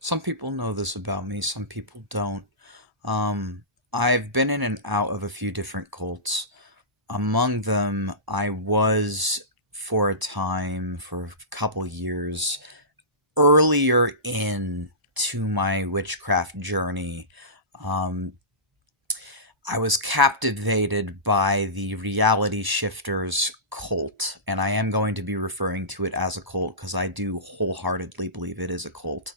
Some people know this about me, some people don't. I've been in and out of a few different cults. Among them, I was for a time, for a couple years, earlier in to my witchcraft journey. Um, I was captivated by the Reality Shifters cult, and I am going to be referring to it as a cult because I do wholeheartedly believe it is a cult.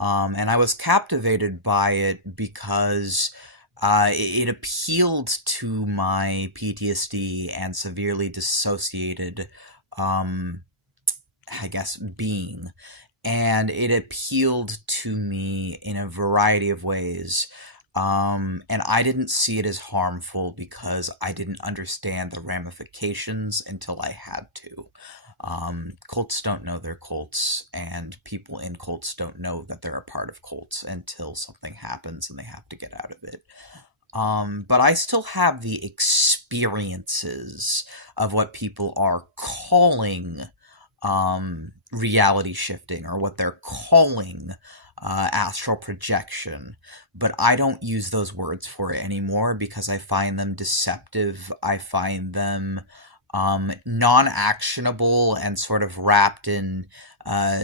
And I was captivated by it because it appealed to my PTSD and severely dissociated, um, I guess, being. And it appealed to me in a variety of ways. And I didn't see it as harmful because I didn't understand the ramifications until I had to. Cults don't know they're cults, and people in cults don't know that they're a part of cults until something happens and they have to get out of it. But I still have the experiences of what people are calling reality shifting, or what they're calling astral projection, but I don't use those words for it anymore because I find them deceptive. I find them non actionable and sort of wrapped in uh,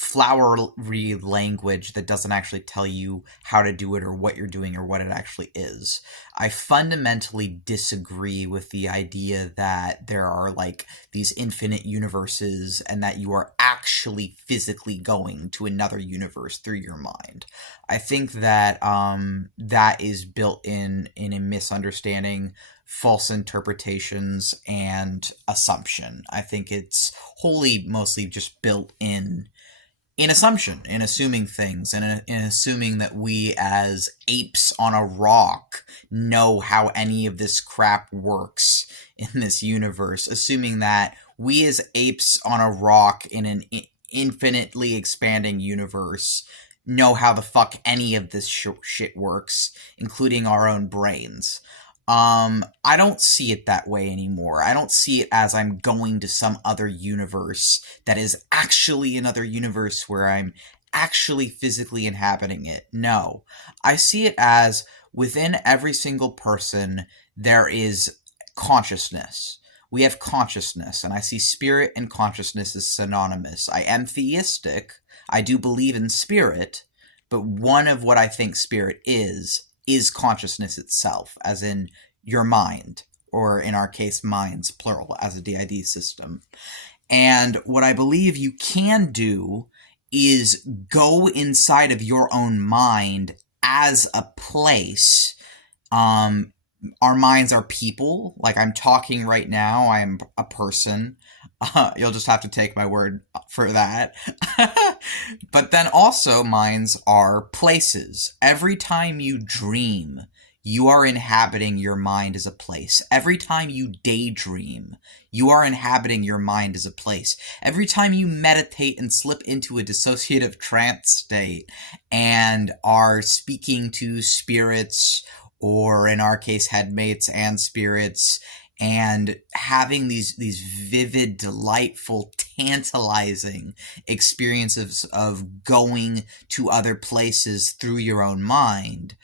flowery language that doesn't actually tell you how to do it or what you're doing or what it actually is. I fundamentally disagree with the idea that there are like these infinite universes and that you are actually physically going to another universe through your mind. I think that that is built in a misunderstanding, false interpretations, and assumption. I think it's wholly mostly just built in assumption, in assuming things, and in assuming that we as apes on a rock know how any of this crap works in this universe, assuming that we as apes on a rock in an infinitely expanding universe know how the fuck any of this shit works, including our own brains. I don't see it that way anymore. I don't see it as I'm going to some other universe that is actually another universe where I'm actually physically inhabiting it. No. I see it as within every single person, there is consciousness. We have consciousness, and I see spirit and consciousness as synonymous. I am theistic. I do believe in spirit, but one of what I think spirit is consciousness itself, as in your mind, or in our case, minds, plural, as a DID system. And what I believe you can do is go inside of your own mind as a place. Our minds are people. Like I'm talking right now, I am a person. You'll just have to take my word for that. But then also, minds are places. Every time you dream, you are inhabiting your mind as a place. Every time you daydream, you are inhabiting your mind as a place. Every time you meditate and slip into a dissociative trance state and are speaking to spirits, or in our case, headmates and spirits, and having these vivid, delightful, tantalizing experiences of going to other places through your own mind,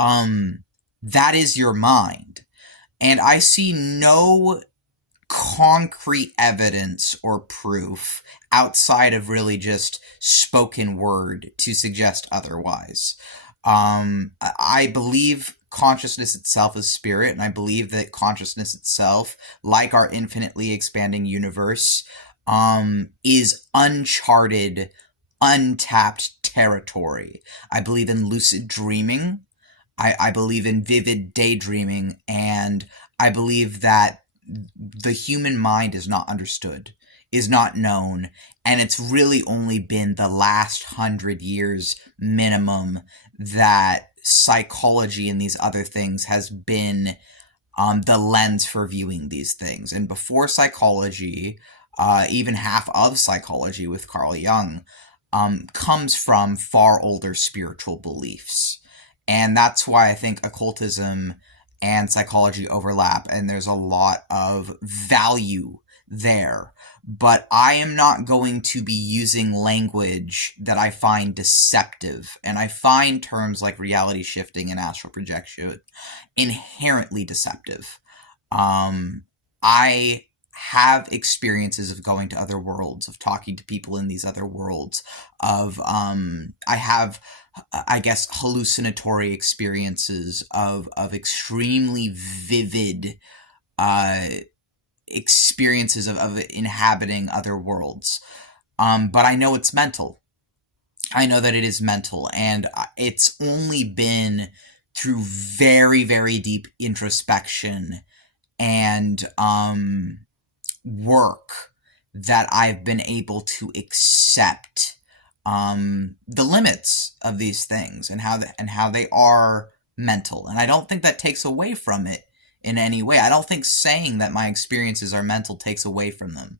that is your mind. And I see no concrete evidence or proof outside of really just spoken word to suggest otherwise. I believe consciousness itself is spirit, and I believe that consciousness itself, like our infinitely expanding universe, is uncharted, untapped territory. I believe in lucid dreaming. I believe in vivid daydreaming, and I believe that the human mind is not understood, is not known, and it's really only been the last 100 years minimum that psychology and these other things has been the lens for viewing these things. And before psychology, even half of psychology with Carl Jung, comes from far older spiritual beliefs. And that's why I think occultism and psychology overlap, and there's a lot of value there. But I am not going to be using language that I find deceptive. And I find terms like reality shifting and astral projection inherently deceptive. I have experiences of going to other worlds, of talking to people in these other worlds, I have, I guess, hallucinatory experiences of extremely vivid experiences of inhabiting other worlds. But I know it's mental. I know that it is mental, and it's only been through very, very deep introspection and work that I've been able to accept the limits of these things and how they are mental. And I don't think that takes away from it in any way. I don't think saying that my experiences are mental takes away from them.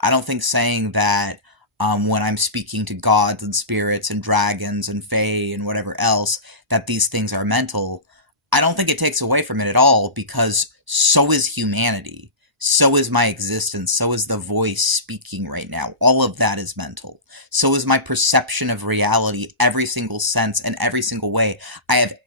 I don't think saying that when I'm speaking to gods and spirits and dragons and fae and whatever else, that these things are mental. I don't think it takes away from it at all, because so is humanity. So is my existence. So is the voice speaking right now. All of that is mental. So is my perception of reality, every single sense and every single way I have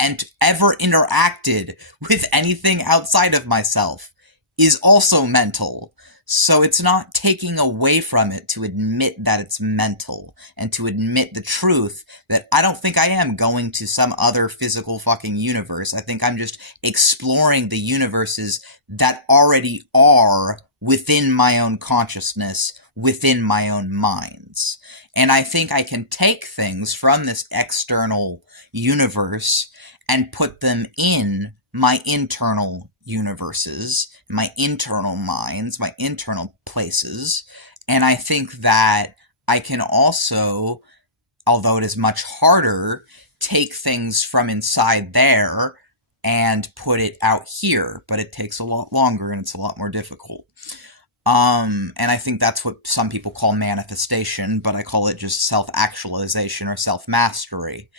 ever interacted with anything outside of myself is also mental. So it's not taking away from it to admit that it's mental and to admit the truth that I don't think I am going to some other physical fucking universe. I think I'm just exploring the universes that already are within my own consciousness, within my own minds. And I think I can take things from this external universe and put them in my internal universes, my internal minds, my internal places. And I think that I can also, although it is much harder, take things from inside there and put it out here. But it takes a lot longer and it's a lot more difficult. And I think that's what some people call manifestation, but I call it just self-actualization or self-mastery.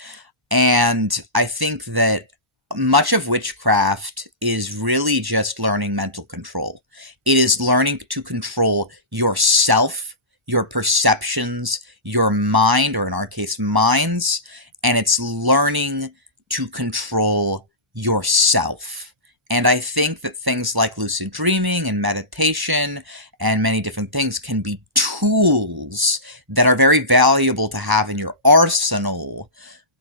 And I think that much of witchcraft is really just learning mental control. It is learning to control yourself, your perceptions, your mind, or in our case, minds, and it's learning to control yourself. And I think that things like lucid dreaming and meditation and many different things can be tools that are very valuable to have in your arsenal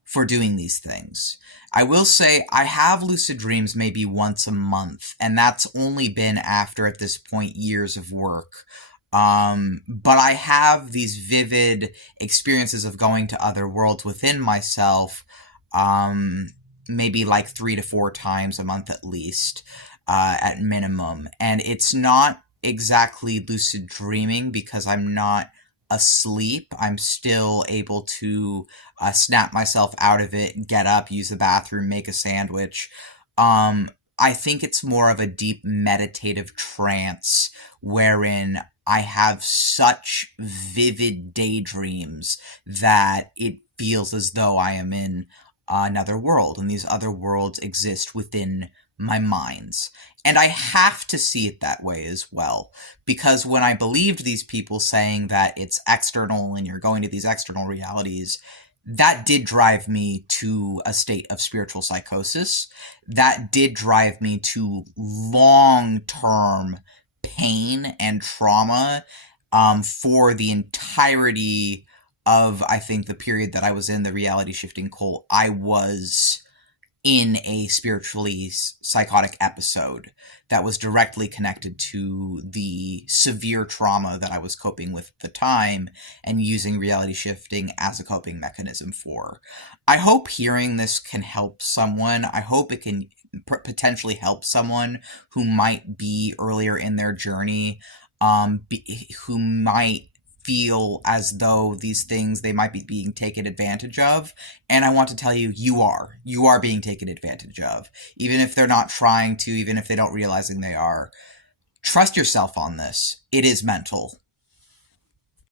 for doing these things. I will say I have lucid dreams maybe once a month, and that's only been after, at this point, years of work. But I have these vivid experiences of going to other worlds within myself, maybe like 3 to 4 times a month at least, at minimum. And it's not exactly lucid dreaming because I'm not asleep. I'm still able to snap myself out of it, get up, use the bathroom, make a sandwich. I think it's more of a deep meditative trance wherein I have such vivid daydreams that it feels as though I am in another world, and these other worlds exist within my minds. And I have to see it that way as well, because when I believed these people saying that it's external and you're going to these external realities, that did drive me to a state of spiritual psychosis. That did drive me to long-term pain and trauma for the entirety of, I think, the period that I was in the reality shifting cult. I was in a spiritually psychotic episode that was directly connected to the severe trauma that I was coping with at the time and using reality shifting as a coping mechanism for. I hope hearing this can help someone. I hope it can potentially help someone who might be earlier in their journey, who might feel as though these things, they might be being taken advantage of. And I want to tell you, you are being taken advantage of. Even if they're not trying to, even if they don't realizing they are. Trust yourself on this. It is mental.